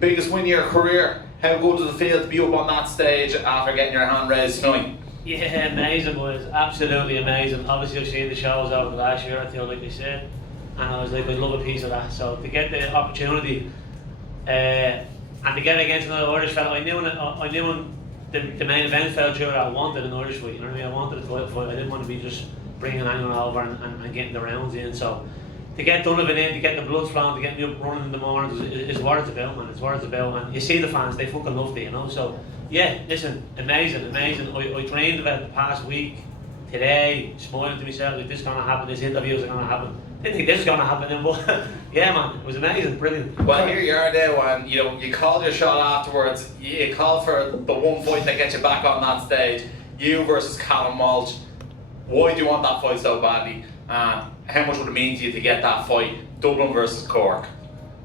biggest win of your career. How good does it feel to be up on that stage after getting your hand raised tonight? Yeah, amazing, boys. Absolutely amazing. Obviously, I've seen the shows over the last year, I feel like they said, and I was like, I'd love a piece of that. So to get the opportunity and to get against another Irish fella, I knew when the main event fell through, I wanted an Irish fight. You know what I mean? I wanted a title fight. I didn't want to be just bringing anyone over and getting the rounds in. So to get Donovan in, to get the blood flowing, to get me up running in the mornings is what it's about, man. It's what it's about. And you see the fans, they fucking loved it, you know. So yeah, listen, amazing. I dreamed about the past week, today, smiling to myself, like, this is going to happen, this interviews are going to happen. Didn't think this was going to happen then, but yeah, man, it was amazing, brilliant. Well, here you are now, and you called your shot afterwards. You called for the one fight that gets you back on that stage. You versus Callum Walsh. Why do you want that fight so badly? How much would it mean to you to get that fight, Dublin versus Cork?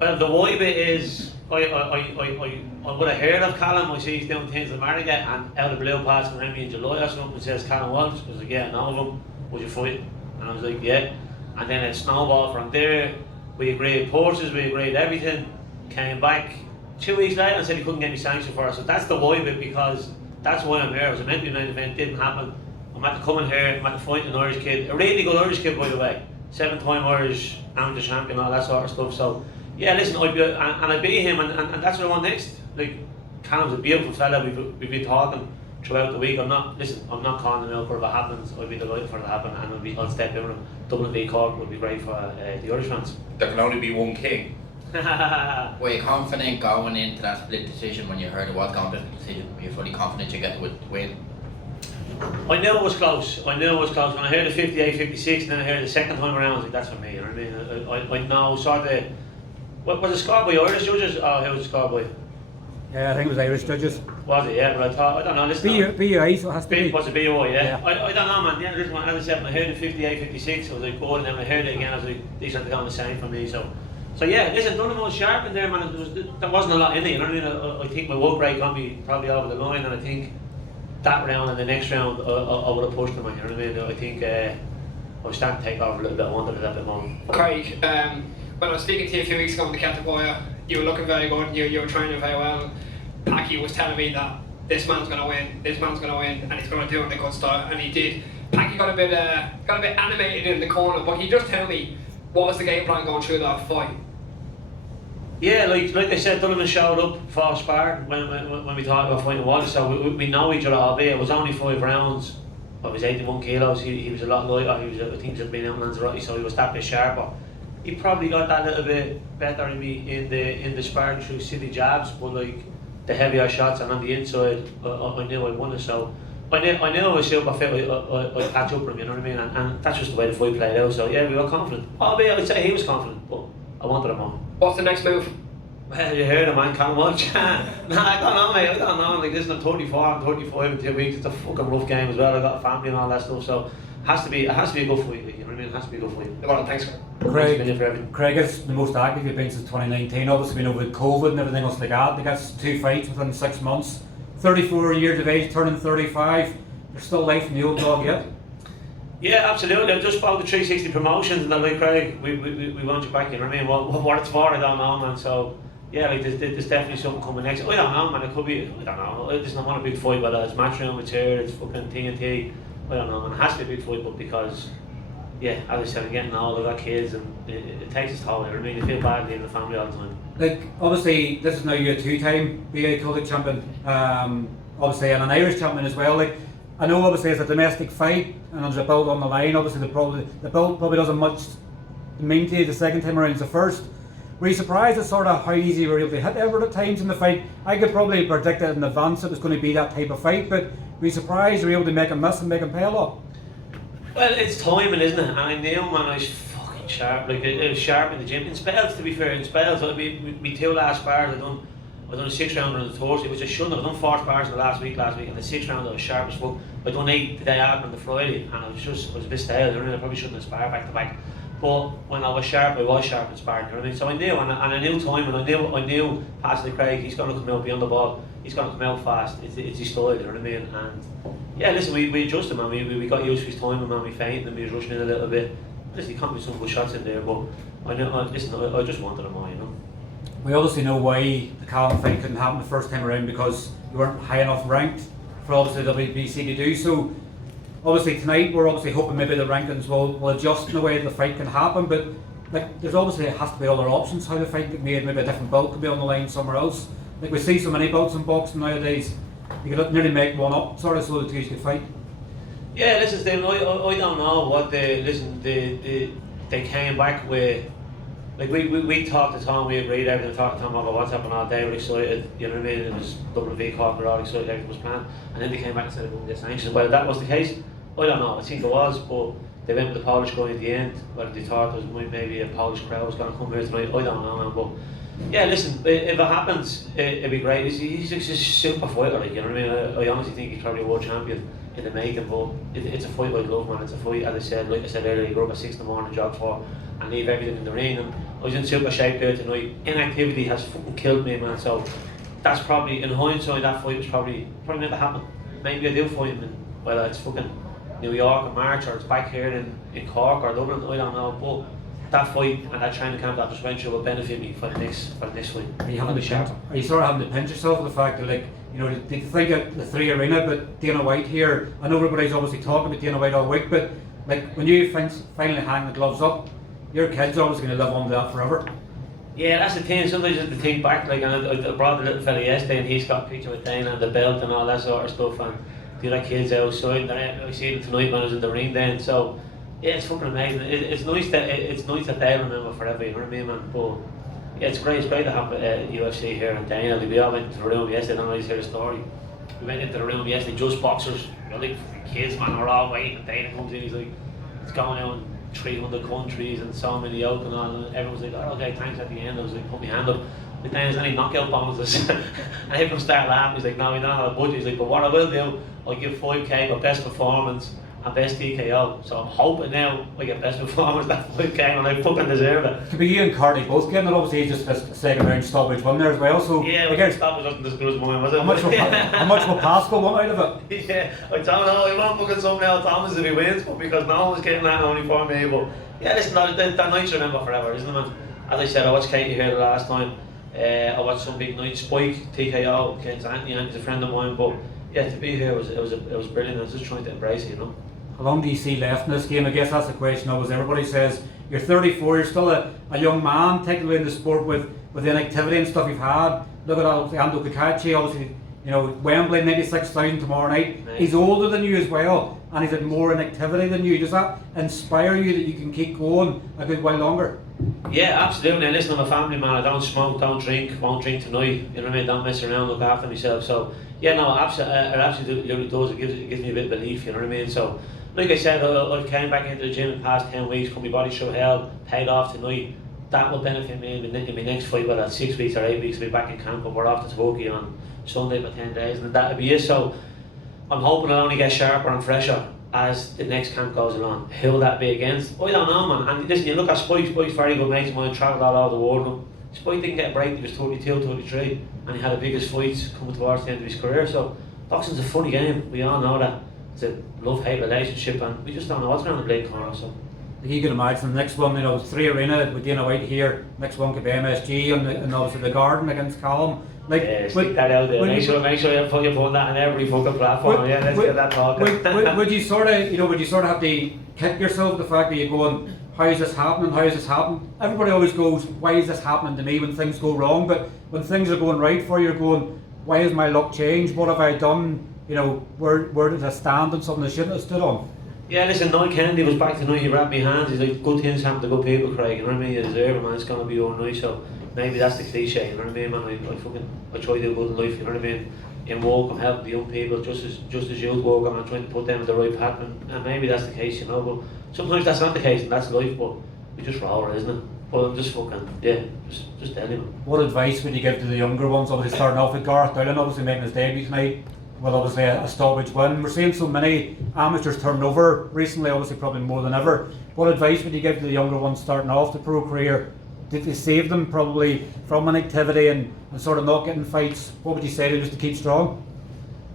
Well, the why bit is, I would have heard of Callum. I see he's doing things in America, and out of the blue pass around me in July or something and says Callum Walsh. I was like, yeah, I know of him. Would you fight? And I was like, yeah. And then it snowballed from there. We agreed horses, we agreed everything. Came back 2 weeks later and said he couldn't get me sanctioned for it. So that's the why bit, because that's why I'm here. It was meant to be an event, didn't happen. I'm at to come in here, I'm at to fight an Irish kid, a really good Irish kid, by the way, 7-time Irish amateur champion, all that sort of stuff. So yeah, listen, I beat him, and that's what I want next. Like, Callum's a beautiful fella. We've been talking throughout the week. I'm not calling him out for if it happens. I'd be delighted for it to happen, and I'll step in with him. Dublin v Cork would be great for the Irish fans. There can only be one king. Were you confident going into that split decision when you heard it was going to the decision? Were you fully confident you get would win? I knew it was close. When I heard the 58-56, and then I heard the second time around, I was like, that's for me. You know what I mean? I know sort of. What was it scored by Irish judges? Oh, who was it scored by? Yeah, I think it was Irish judges. Was it? Yeah, but I don't know. Listen, BUI, so it has to be. Was it BUI? Yeah. I don't know, man. Yeah, listen, as I said, when I heard the 58-56, I was like, good, and then when I heard it again, I was like, these are the same for me. So yeah, listen, Donovan was sharp in there, man. There wasn't a lot in it. You know what I mean? I think my work rate got me probably over the line, and I think that round and the next round, I would have pushed him. You know what I mean? I think I was starting to take over a little bit. I wanted a little bit more. Craig, when I was speaking to you a few weeks ago on the Celtic Wire, you were looking very good. You were training very well. Packy was telling me that this man's going to win, and he's going to do it in a good style, and he did. Packy got a bit animated in the corner, but he just tell me what was the game plan going through that fight. Yeah, like I said, Donovan showed up for spar when we talked about fighting Walsh, so we know each other, albeit it was only 5 rounds. Of his 81 kilos, he was a lot lighter. I think he's been out on Lanzarote, so he was that bit sharper. He probably got that little bit better in me in the sparring through silly jabs, but like the heavier shots and on the inside, I knew I won it. So I knew I was super fit. I'd catch up with him, you know what I mean? And that's just the way the fight played out. So yeah, we were confident. Albeit I'd say he was confident, but I wanted him on. What's the next move? Well, you heard him, man, Callum Walsh. Nah, I don't know, mate. I don't know. Like, listen, I'm 34, I'm 35 in 2 weeks. It's a fucking rough game as well. I got a family and all that stuff, so it has to be a good fight. You know what I mean? It has to be a good fight. Well, thanks, Craig is the most active you've been since 2019. Obviously, been over with COVID and everything else like that. They got 2 fights within 6 months. 34 years of age, turning 35. There's still life in the old dog yet. Yeah, absolutely. I just spoke to 360 Promotions and they're like, Craig, we want you back. You know what I mean? What it's for, I don't know, man. So. Yeah, like there's definitely something coming next. I don't know, man. It could be. I don't know. It's not a big fight, whether it's Matchroom, it's here, it's fucking TNT. I don't know, man. It has to be a big fight, but because, yeah, as I said, I'm getting old. I've got kids, and it takes its toll. You know what I mean? You feel bad leaving the family all the time. Like obviously, this is now your 2-time BA Celtic champion. Obviously, and an Irish champion as well. Like I know, obviously, it's a domestic fight, and there's a belt on the line. Obviously, the belt probably doesn't much mean to you the second time around as the first. Were you surprised at sort of how easy you were able to hit Everett at times in the fight? I could probably predict it in advance it was going to be that type of fight, but were you surprised you were able to make him miss and make him pay a lot? Well, it's timing, isn't it? And I knew, man, I was fucking sharp. Like, it was sharp in the gym. In spells, to be fair, in spells, my 2 last spars, I done a 6-rounder on the Thursday. It was a shun. I done 4 spars in the last week, and the 6th round I was sharp as fuck. I done 8 the day after on the Friday, and I was a bit stale. I probably shouldn't have sparred back to back. But when I was sharp in sparring, you know what I mean? So I knew, and I knew time, and I knew passing to Craig, he's going to come out beyond the ball, he's going to come out fast, it's his style, you know what I mean? And yeah, listen, we adjusted, man, we got used to his time, man, we fainted, and we was rushing in a little bit. Listen, he can't be some good shots in there, but I just wanted him on, you know. We obviously know why the Callum fight couldn't happen the first time around, because you weren't high enough ranked for obviously the WBC to do so. Obviously tonight we're obviously hoping maybe the rankings will adjust in a way the fight can happen, but like there's obviously has to be other options how the fight get made. Maybe a different belt could be on the line somewhere else. Like we see so many belts in boxing nowadays, you could nearly make one up sort of so that you could fight. Yeah, listen, Stephen, I don't know what they came back with. Like we talked to Tom, we agreed everything, talked to Tom about what's happening all day, we're excited, you know what I mean, it was Dublin v Cork, we're all excited, everything was planned, and then they came back and said they wouldn't get sanctions. Whether that was the case, I don't know, I think it was, but they went with the Polish guy at the end, whether they thought there was maybe a Polish crowd was going to come here tonight, I don't know, man, but yeah, listen, if it happens, it'd be great. He's just a super fighter, like, you know what I mean, I honestly think he's probably a world champion in the making, but it's a fight I'd love, man. It's a fight, as I said, like I said earlier, you grew up at 6 in the morning, jog for, and leave everything in the ring. And I was in super shape there tonight. Inactivity has fucking killed me, man. So that's probably, in hindsight, that fight was probably meant to happen. Maybe I do fight him in, whether it's fucking New York in March or it's back here in Cork or Dublin, I don't know. But that fight and that training camp that I just went through will benefit me for the next fight. Are you sort of having to pinch yourself with the fact that, like, you know, did you think of the 3 Arena, but Dana White here, I know everybody's obviously talking about Dana White all week, but like when you finally hang the gloves up, your kid's obviously going to live on to that forever. Yeah, that's the thing. Sometimes you have to think back, like, and I brought the little fella yesterday and he's got a picture with Dana and the belt and all that sort of stuff, and the other kids outside, and I seen him tonight when I was in the ring then, so yeah, it's fucking amazing. It's nice that they remember forever, you know what I mean, man? But yeah, it's great to have UFC here in Dana. Like, we all went into the room yesterday, I don't know if you hear the story. We went into the room yesterday, just boxers, you know, like kids, man, we're all waiting, and Dana comes in, he's like, it's going out in 300 countries and so many out and all, and everyone's like, oh, okay, thanks at the end. I was like, put my hand up. But then there's any knockout bonuses. And everyone started laughing. He's like, no, we don't have a budget. He's like, but what I will do, I'll give 5k for best performance and best TKO. So I'm hoping now I get best performance, that 5k, and I fucking deserve it. To be you and Carty both getting it, obviously just a second round stoppage one there as well. So yeah, well, stoppage wasn't as good as mine, was it? How much will Pascal want out of it? Yeah, I don't know, he won't fucking someone else Thomas if he wins, but because no one was getting that only for me. But yeah, listen, that night's remember forever, isn't it, man? As I said, I watched Katie here the last time. I watched some big nights, Spike, TKO, against Anthony's a friend of mine, but yeah, to be here it was brilliant. I was just trying to embrace it, you know. How long do you see left in this game? I guess that's the question always everybody says. You're 34, you're still a young man technically in the sport with the inactivity and stuff you've had. Look at Ando Kakachi, obviously, you know, Wembley, 96,000 tomorrow night. Nice. He's older than you as well, and he's had more inactivity than you. Does that inspire you that you can keep going a good while longer? Yeah, absolutely. And listen, I'm a family man. I don't smoke, don't drink, won't drink tonight. You know what I mean? Don't mess around, look after myself. So yeah, no, it absolutely does. It gives me a bit of belief. You know what I mean? So like I said, I came back into the gym in the past 10 weeks, put my body through hell, paid off tonight. That will benefit me in my next fight, whether it's 6 weeks or 8 weeks. I'll be back in camp, but we're off to Turkey on Sunday for 10 days, and that'll be it. So I'm hoping I'll only get sharper and fresher as the next camp goes along. Who will that be against? I don't know, man. And listen, you look at Spike's very good mates of mine, travelled all over the world. Spike didn't get a break, he was 32, 33, and he had the biggest fights coming towards the end of his career. So boxing's a funny game, we all know that. It's a love-hate relationship, and we just don't know what's around the blade corner. So you can imagine the next one, you know, 3 Arena with Dana White here. Next one could be MSG, and obviously the Garden against Callum. Like, yeah, stick that out there. Make sure you put that on every fucking platform. Let's get that talking. Would you sort of have to kick yourself the fact that you're going, how is this happening? How is this happening? Everybody always goes, why is this happening to me when things go wrong? But when things are going right for you, you're going, why has my luck changed? What have I done? You know, where did I stand on something I shouldn't have stood on? Yeah, listen, Noel Kennedy was back tonight, he wrapped my hands, he's like, good things happen to good people, Craig, you know what I mean? You deserve it, man, it's going to be all nice. So maybe that's the cliche, you know what I mean, man? I try to do good in life, you know what I mean? In work, I'm helping the young people, just as youth work, I'm trying to put them in the right pattern, and maybe that's the case, you know, but sometimes that's not the case, and that's life, but we just roll, isn't it? But I'm just fucking, yeah, just telling them. What advice would you give to the younger ones, obviously starting off with Gareth Dowling, obviously making his debut tonight? Well, obviously a stoppage win. We're seeing so many amateurs turn over recently, obviously probably more than ever. What advice would you give to the younger ones starting off the pro career? Did they save them probably from inactivity and sort of not getting fights? What would you say to them just to keep strong?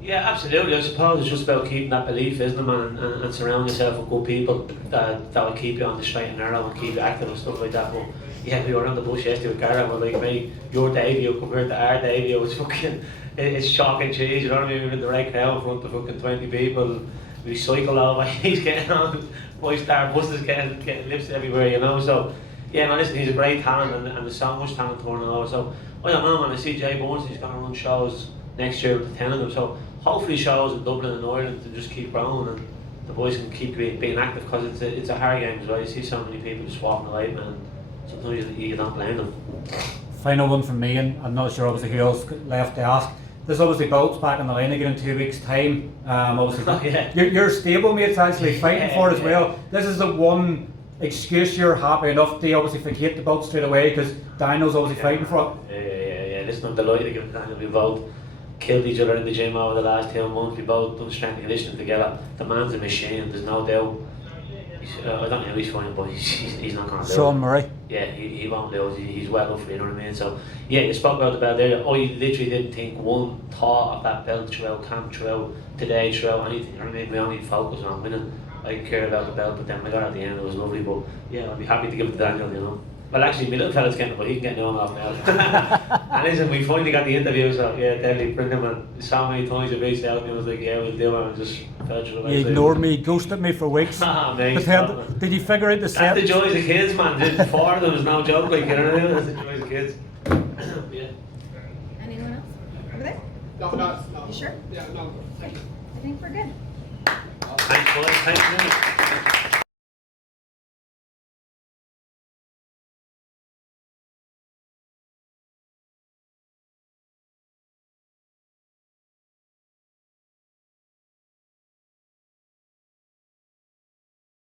Yeah, absolutely. I suppose it's just about keeping that belief, isn't it, man? And surround yourself with good people that will keep you on the straight and narrow and keep you active and stuff like that. But yeah, we were on the bush yesterday with Gareth, and like, mate, your debut compared to our debut was fucking, it's chalk and cheese, you know what I mean? We were in the right crowd in front of fucking 20 people. We cycle over, he's getting on, 5-star buses getting lifts everywhere, you know? So, yeah, no, listen, he's a great talent, and there's so much talent turning over. So, I don't know, man, I see Jay Burns, he's going to run shows next year with the 10 of them. So, hopefully shows in Dublin and Ireland to just keep growing and the boys can keep being active, because it's a hard game as well. You see so many people just walking away, man. Sometimes you don't blame them. Final one from me, and I'm not sure obviously who else left to ask. There's obviously bolts back on the line again in 2 weeks' time. Obviously, Yeah. your stablemate's actually fighting for it as well. This is the one excuse you're happy enough to obviously vacate the bolt straight away, because Daniel's obviously fighting for it. Yeah. Listen, I'm delighted to give Daniel. We both killed each other in the gym over the last 2 months. We both done strength and conditioning together. The man's a machine, there's no doubt. I don't know how he's fighting, but he's not going to lose. Sean Murray. Yeah, he won't lose. He's well up for it, you know what I mean? So, yeah, you spoke about the belt there. I literally didn't think one thought of that belt throughout camp, throughout today, throughout anything, you know what I mean? We only focus on winning. I didn't care about the belt, but then we got at the end, it was lovely. But yeah, I'd be happy to give it to Daniel, you know. Well, actually, my little fella's getting it, but he can get no off now. And listen, we finally got the interview, so yeah, definitely bring him. And so many times he reached out and he was like, yeah, we'll do it, and just fell through the He ignored me, ghosted me for weeks. Mate, Did you figure out the set? that's the joys of kids, man. Just 4 of them is no joke, like, you know what I mean? That's the joys of kids. Yeah. Anyone else? Over there? No. You sure? Yeah, no. I think we're good. Thanks, boys. Thanks,